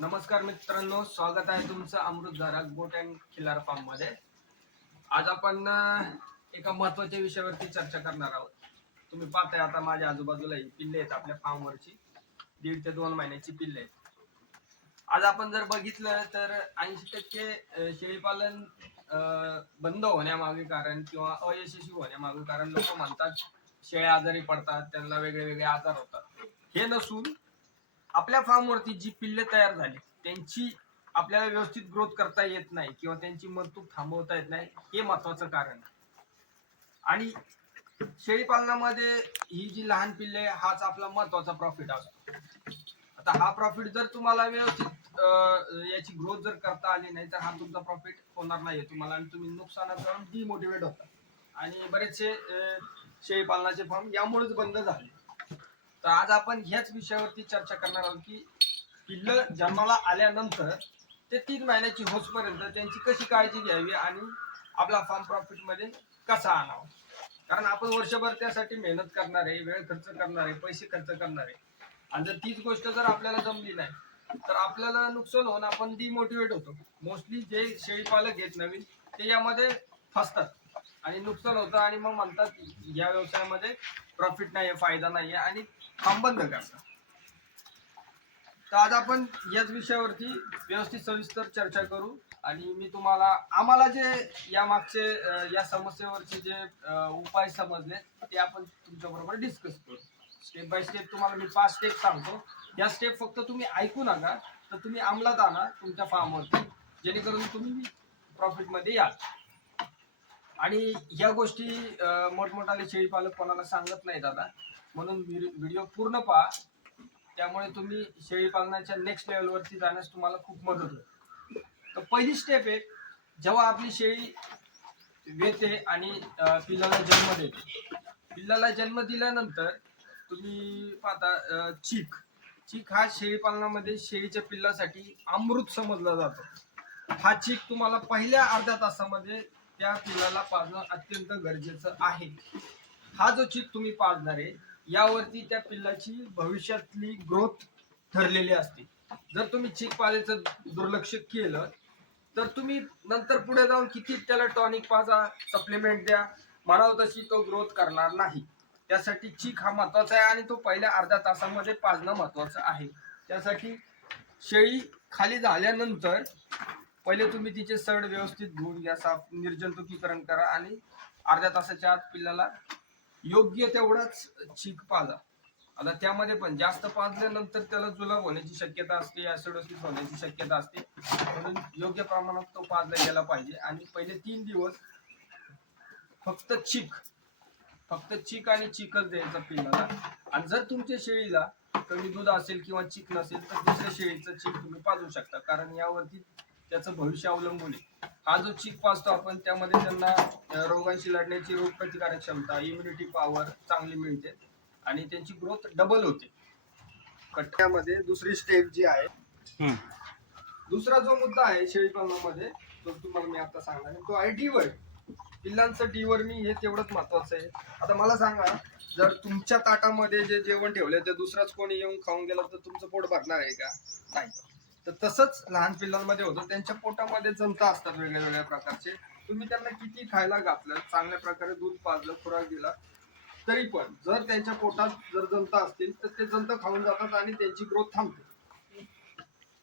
नमस्कार मित्रांनो, स्वागत आहे तुमचं अमृतधारा गोट अँड खिलार फार्म मध्ये. आज आपण एका महत्वाच्या विषयावरती चर्चा करणार आहोत. तुम्ही पाहताय आता माझ्या आजूबाजूला ही पिल्ले आहेत आपल्या फार्म वरची, 1.5 ते 2 महिन्याची पिल्ले आहेत. आज आपण जर बघितलं तर 80% शेळीपालन बंद होण्यामागे कारण किंवा अयशस्वी होण्यामागे कारण लोक म्हणतात शेळ्या आजारी पडतात, त्यांना वेगळे वेगळे आजार होतात. हे नसून आपल्या फार्मवरती जी पिल्ले तयार झाली त्यांची आपल्याला व्यवस्थित ग्रोथ करता येत नाही किंवा त्यांची मरतूक थांबवता येत नाही, हे महत्वाचं कारण आहे. आणि शेळीपालनामध्ये ही जी लहान पिल्ले हाच आपला महत्वाचा प्रॉफिट असतो. आता हा प्रॉफिट जर तुम्हाला व्यवस्थित याची ग्रोथ जर करता आली नाही तर हा तुमचा प्रॉफिट होणार नाही तुम्हाला आणि तुम्ही नुकसानात जाऊन डिमोटिवेट होता. आणि बरेचसे शेळीपालनाचे फार्म यामुळेच बंद झाले. तर आज आपण ह्याच विषयावरती चर्चा करणार आहोत की पिल्लं जन्माला आल्यानंतर ते 3 महिन्याची होसपर्यंत त्यांची कशी काळजी घ्यावी आणि आपला फार्म प्रॉफिट मध्ये कसा आणावा. कारण आपण वर्षभर त्यासाठी मेहनत करणार आहे, वेळ खर्च करणार आहे, पैसे खर्च करणार आहे. आणि जर तीच गोष्ट जर आपल्याला जमली नाही तर आपल्याला नुकसान होऊन आपण डिमोटिवेट होतो. मोस्टली जे शेळीपालक आहेत नवीन ते यामध्ये फसतात आणि नुकसान होतं आणि मग म्हणतात या व्यवसायामध्ये प्रॉफिट नाहीये, फायदा नाहीये आणि फार्म बंद करतात. तर आज आपण याच विषयावरती व्यवस्थित सविस्तर चर्चा करू आणि मी तुम्हाला आम्हाला जे या मागचे या समस्येवरचे जे उपाय समजले ते आपण तुमच्या बरोबर डिस्कस करू. स्टेप बाय स्टेप तुम्हाला मी 5 स्टेप सांगतो. या स्टेप फक्त तुम्ही ऐकू नका, तर तुम्ही अंमलात आणा तुमच्या फार्मवरती, जेणेकरून तुम्ही प्रॉफिट मध्ये याल. आणि या गोष्टी मोठमोठाले शेळीपालक कोणाला सांगत नाही दादा, म्हणून व्हिडिओ पूर्ण पहा. त्यामुळे तुम्ही शेळीपालनाच्या नेक्स्ट लेवलवरती जाण्यास तुम्हाला खूप मदत होईल. तर पहिली स्टेप आहे, जेव्हा आपली शेळी वेते आणि पिल्लाला जन्म देते. पिल्लाला जन्म दिल्यानंतर तुम्ही पाहता चीक हा शेळीपालनामध्ये शेळीच्या पिल्लासाठी अमृत समजला जातो. हा चीक तुम्हाला पहिल्या अर्ध्या तासामध्ये त्या पिल्लाला पाजणं अत्यंत गरजेचं आहे. हा जो चीक तुम्ही पाजणार आहे यावरती त्या पिल्लाची भविष्यातली ग्रोथ ठरलेली असते. जर तुम्ही चीक पाजायचं दुर्लक्ष केलं तर तुम्ही नंतर पुढे जाऊन किती त्याला टॉनिक पाजा, सप्लिमेंट द्या, म्हणावं तशी तो ग्रोथ करणार नाही. त्यासाठी चीक हा महत्वाचा आहे आणि तो पहिल्या अर्ध्या तासामध्ये पाजणं महत्वाचं आहे. त्यासाठी शेळी खाली झाल्यानंतर पहिले तुम्ही तिचे सड व्यवस्थित धुवून घ्या, साफ निर्जंतुकीकरण करा आणि अर्ध्या तासाच्या आत पिल्लाला योग्य तेवढाच चीक पाजा. आता त्यामध्ये पण जास्त पाजल्यानंतर त्याला जुलाब होण्याची शक्यता असते, ऍसिडोसिस होण्याची शक्यता असते, म्हणून योग्य प्रमाणात तो पाजला गेला पाहिजे. आणि पहिले 3 दिवस फक्त चीक आणि चीकच द्यायचा पिल्लाला. आणि जर तुमच्या शेळीला कमी दूध असेल किंवा चीक नसेल तर दुसऱ्या शेळीचं चीक तुम्ही पाजू शकता, कारण यावरती त्याचं भविष्य अवलंबून आहे. हा जो चीक पाजतो आपण त्यामध्ये त्यांना रोगांशी लढण्याची रोगप्रतिकारक क्षमता, इम्युनिटी पॉवर चांगली मिळते आणि त्यांची ग्रोथ डबल होते. कट्ट्यामध्ये दुसरी स्टेप जी आहे, दुसरा जो मुद्दा आहे शेळीपालनामध्ये तो तुम्हाला मी आता सांगणार तो आहे डिवर्म. पिल्लांचं डिवर्मिंग हे तेवढंच महत्वाचं आहे. आता मला सांगा, जर तुमच्या ताटामध्ये जे जेवण ठेवलंय ते दुसराच कोणी येऊन खाऊन गेलं तर तुमचं पोट भरणार आहे का? नाही. तर तसंच लहान पिल्लांमध्ये होतं, त्यांच्या पोटामध्ये जंत असतात वेगळ्या वेगळ्या प्रकारचे. तुम्ही त्यांना किती खायला घातलं, चांगल्या प्रकारे दूध पाजलं, खुराक दिला, तरी पण जर त्यांच्या पोटात जर जंत असतील तर ते जंत खाऊन जातात आणि त्यांची ग्रोथ थांबते.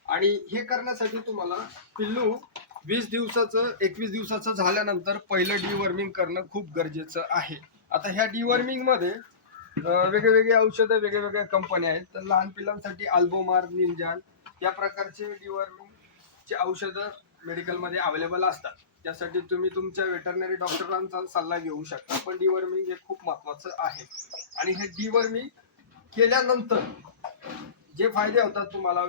आणि हे करण्यासाठी तुम्हाला पिल्लू 21 दिवसाचं झाल्यानंतर पहिलं डिवर्मिंग करणं खूप गरजेचं आहे. आता ह्या डिवर्मिंग मध्ये वेगवेगळे औषधं, वेगवेगळ्या कंपन्या आहेत. तर लहान पिल्लांसाठी अल्बोमार, निंजान या प्रकारचे डिवर्मिंगचे औषधं मेडिकलमध्ये अवेलेबल असतात. त्यासाठी तुम्ही तुमच्या वेटरनरी डॉक्टरांचा सल्ला घेऊ शकता. पण डिवर्मिंग हे खूप महत्वाचं आहे. आणि हे डिवर्मिंग केल्यानंतर जे फायदे होतात तुम्हाला,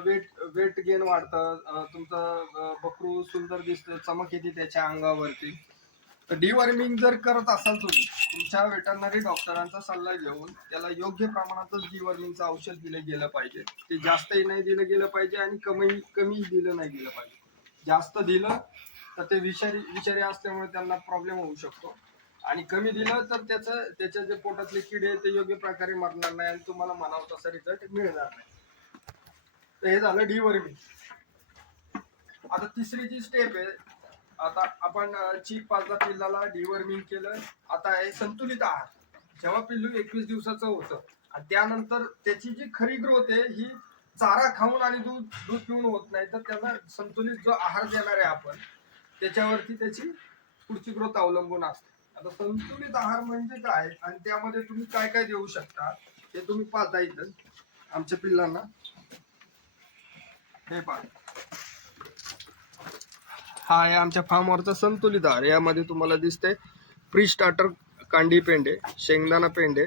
वेट गेन वाढतं, तुमचं बकरू सुंदर दिसतं, चमक येते त्याच्या अंगावरती. तर डिवर्मिंग जर करत असाल तुम्ही तुमच्या वेटरनरी डॉक्टरांचा सल्ला घेऊन त्याला योग्य प्रमाणातच डिवर्मिंगचं औषध दिलं गेलं पाहिजे. ते जास्तही नाही दिलं गेलं पाहिजे आणि कमी दिलं नाही गेलं पाहिजे. जास्त दिलं तर ते विषारी असल्यामुळे त्यांना प्रॉब्लेम होऊ शकतो आणि कमी दिलं तर त्याच्या जे पोटातले किडे ते योग्य प्रकारे मरणार नाही आणि तुम्हाला म्हणावं तसा रिझल्ट मिळणार नाही. तर हे झालं डिवर्मिंग. आता तिसरी जी स्टेप आहे, आता आपण चीक पाजला, पिल्लाला डिवर्मिंग केलं. आता आहे संतुलित आहार. जेव्हा पिल्लू 21 दिवसाचं होतं आणि त्यानंतर त्याची जी खरी ग्रोथ आहे ही चारा खाऊन आणि दूध पिऊन होत नाही, तर त्याला संतुलित जो आहार देणार आहे आपण, त्याच्यावरती त्याची पुढची ग्रोथ अवलंबून असते. आता संतुलित आहार म्हणजे काय आणि त्यामध्ये तुम्ही काय काय देऊ शकता हे तुम्ही पाहता. इथं आमच्या पिल्लांना हे पहा, हा आहे आमच्या फार्मवरचा संतुलित आहार. यामध्ये तुम्हाला दिसतंय प्री स्टार्टर कांडी पेंडे, शेंगदाणा पेंडे,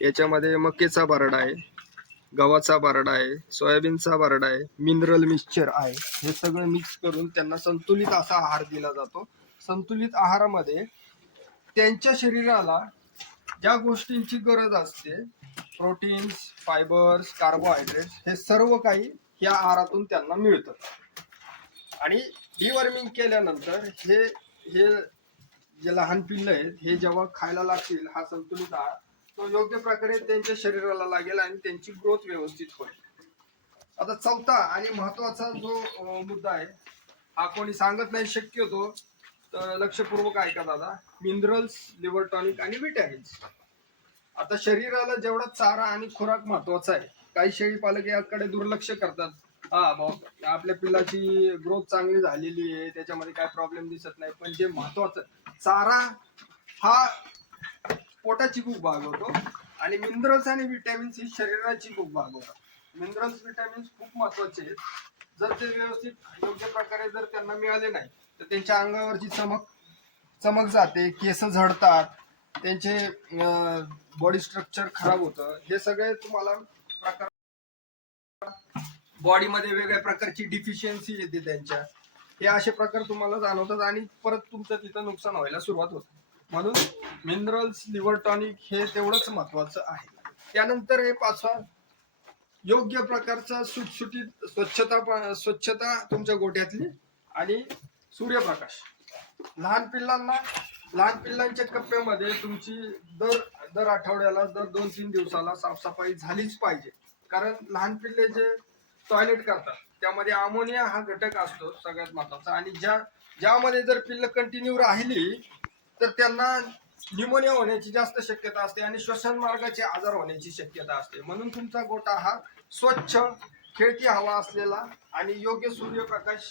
याच्यामध्ये मकेचा बारडा आहे, गव्हाचा बारडा आहे, सोयाबीनचा बारडा आहे, मिनरल मिक्सचर आहे. हे सगळं मिक्स करून त्यांना संतुलित असा आहार दिला जातो. संतुलित आहारामध्ये त्यांच्या शरीराला ज्या गोष्टींची गरज असते, प्रोटीन्स, फायबर्स, कार्बोहायड्रेट्स, हे सर्व काही या आहारातून त्यांना मिळतं. आणि डिवर्मिंग केल्यानंतर हे हे जे लहान पिल्लं आहेत हे जेव्हा खायला लागतील हा संतुलित आहार, तो योग्य प्रकारे त्यांच्या शरीराला लागेल आणि त्यांची ग्रोथ व्यवस्थित होईल. आता चौथा आणि महत्वाचा जो मुद्दा आहे, हा कोणी सांगत नाही शक्यतो, तर लक्षपूर्वक ऐका दादा. मिनरल्स, लिव्हर टॉनिक आणि विटॅमिन्स. आता शरीराला जेवढा चारा आणि खुराक महत्वाचा आहे, काही शेळी पालक याकडे दुर्लक्ष करतात. हा भाऊ आपल्या पिल्लाची ग्रोथ चांगली झालेली आहे, त्याच्यामध्ये काय प्रॉब्लेम दिसत नाही, पण जे महत्वाचं चारा हा पोटाची भूक भागवतो आणि मिनरल्स आणि विटॅमिन्स ही शरीराची भूक भागवतात. मिनरल्स, विटॅमिन्स खूप महत्वाचे आहेत. जर ते व्यवस्थित योग्य प्रकारे जर त्यांना मिळाले नाही तर त्यांच्या अंगावरची चमक जाते, केस झडतात, त्यांचे बॉडी स्ट्रक्चर खराब होतं. हे सगळे तुम्हाला प्रकार बॉडीमध्ये वेगळ्या प्रकारची डिफिशियन्सी येते त्यांच्या, हे असे प्रकार तुम्हाला जाणवतात आणि परत तुमचं तिथं नुकसान व्हायला सुरुवात होते. म्हणून मिनरल्स, लिव्हर टॉनिक हे तेवढंच महत्वाचं आहे. त्यानंतर हे पाचवा, योग्य प्रकारचा सुटसुटीत स्वच्छता तुमच्या गोठ्यातली आणि सूर्यप्रकाश. लहान पिल्लांच्या कप्प्यामध्ये तुमची दर आठवड्याला, दर 2-3 दिवसाला साफसफाई झालीच पाहिजे. कारण लहान पिल्ले जे टॉयलेट करतात त्यामध्ये अमोनिया हा घटक असतो सगळ्यात महत्वाचा, आणि ज्यामध्ये जर पिल्ल कंटिन्यू राहिली तर त्यांना न्यूमोनिया होण्याची जास्त शक्यता असते आणि श्वसन मार्गाचे आजार होण्याची शक्यता असते. म्हणून तुमचा गोठा हा स्वच्छ, खेळती हवा असलेला आणि योग्य सूर्यप्रकाश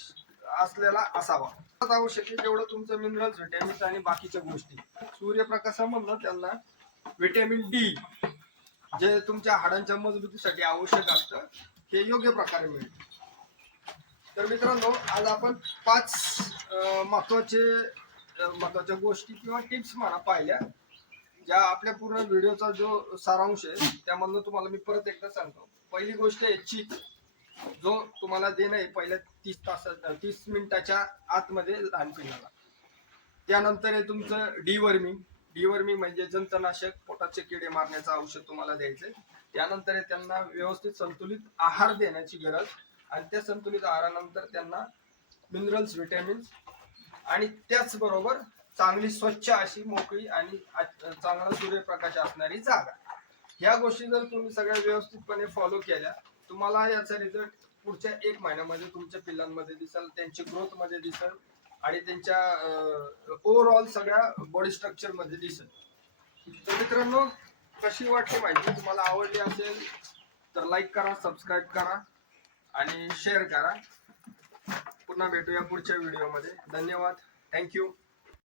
असलेला असावा. आवश्यक आहे जेवढं तुमचं मिनरल्स, व्हिटॅमिन्स आणि बाकीच्या गोष्टी. सूर्यप्रकाशामधनं त्यांना व्हिटॅमिन डी, जे तुमच्या हाडांच्या मजबूतीसाठी आवश्यक असतं, हे योग्य प्रकारे मिळेल. तर मित्रांनो, आज आपण 5 महत्वाच्या गोष्टी किंवा टिप्स मला पाहिल्या, ज्या आपल्या पूर्ण व्हिडिओचा जो सारांश आहे त्यामधनं तुम्हाला मी परत एकदा सांगतो. पहिली गोष्ट आहे चीक, जो तुम्हाला देणं आहे पहिल्या 30 मिनिटाच्या आतमध्ये लहान पिल्लाला. त्यानंतर आहे तुमचं डिवर्मिंग म्हणजे जंतनाशक, पोटाचे किडे मारण्याचं औषध तुम्हाला द्यायचंय. त्यानंतर आहे त्यांना व्यवस्थित संतुलित आहार देण्याची गरज, आणि त्या संतुलित आहारानंतर त्यांना मिनरल्स, विटॅमिन्स आणि त्याचबरोबर चांगली स्वच्छ अशी मोकळी आणि चांगला सूर्यप्रकाश असणारी जागा. ह्या गोष्टी जर तुम्ही सगळ्या व्यवस्थितपणे फॉलो केल्या, तुम्हाला याचा रिझल्ट पुढच्या 1 महिन्यामध्ये तुमच्या पिल्लांमध्ये दिसेल, त्यांची ग्रोथ मध्ये दिसेल आणि त्यांच्या ओव्हरऑल सगळ्या बॉडी स्ट्रक्चर मध्ये दिसेल. तर मित्रांनो, कशी वाटली माहिती, तुम्हाला आवडली असेल तर लाईक करा, सबस्क्राईब करा आणि शेअर करा. पुन्हा भेटूया पुढच्या व्हिडिओमध्ये. धन्यवाद. थँक्यू.